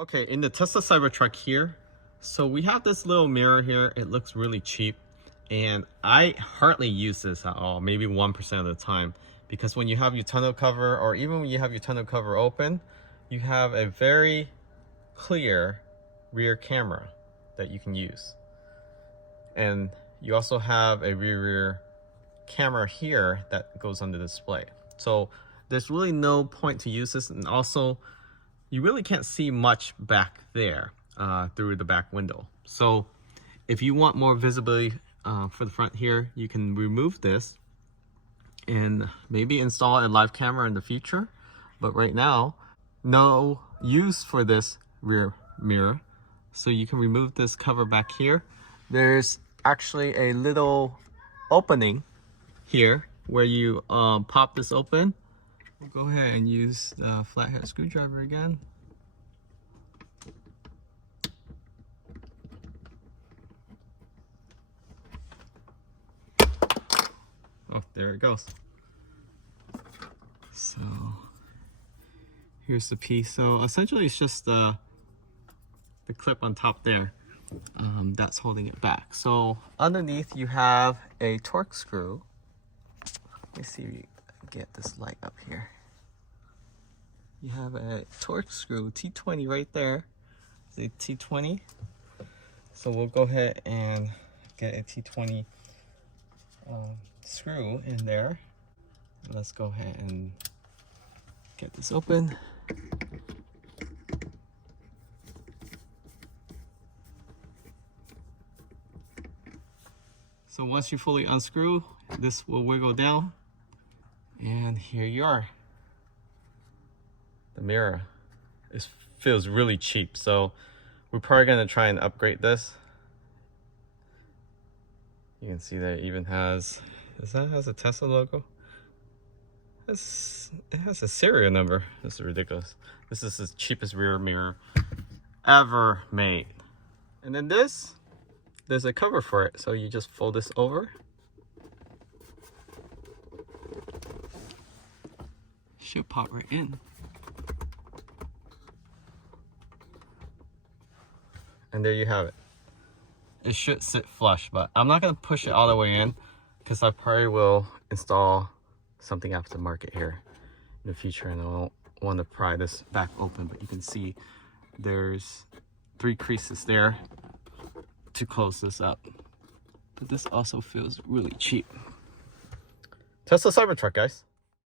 Okay, in the Tesla Cybertruck here, so we have this little mirror here. It looks really cheap, and I hardly use this at all, maybe 1% of the time, because when you have your tonneau cover, or even when you have your tonneau cover open, you have a very clear rear camera that you can use. And you also have a rear camera here that goes on the display. So there's really no point to use this, and also you really can't see much back there through the back window. So if you want more visibility for the front here, you can remove this and maybe install a live camera in the future. But right now, no use for this rear mirror. So you can remove this cover back here. There's actually a little opening here where you pop this open. We'll go ahead and use the flathead screwdriver again. Oh, there it goes. So here's the piece. So essentially it's just the clip on top there that's holding it back. So underneath you have a torque screw. Let me see if you get this light up here. You have a torque screw, T20 right there. It's a T20. So we'll go ahead and get a T20 screw in there. Let's go ahead and get this open. So once you fully unscrew, this will wiggle down, and here you are. The mirror. It feels really cheap, so we're probably gonna try and upgrade this. You can see that it even has, has a Tesla logo? It has a serial number. This is ridiculous. This is the cheapest rear mirror ever made. And then there's a cover for it, so you just fold this over. Should pop right in. And there you have it. It should sit flush, but I'm not gonna push it all the way in because I probably will install something aftermarket here in the future, and I don't want to pry this back open, but you can see there's 3 creases there to close this up. But this also feels really cheap. Tesla Cybertruck, guys.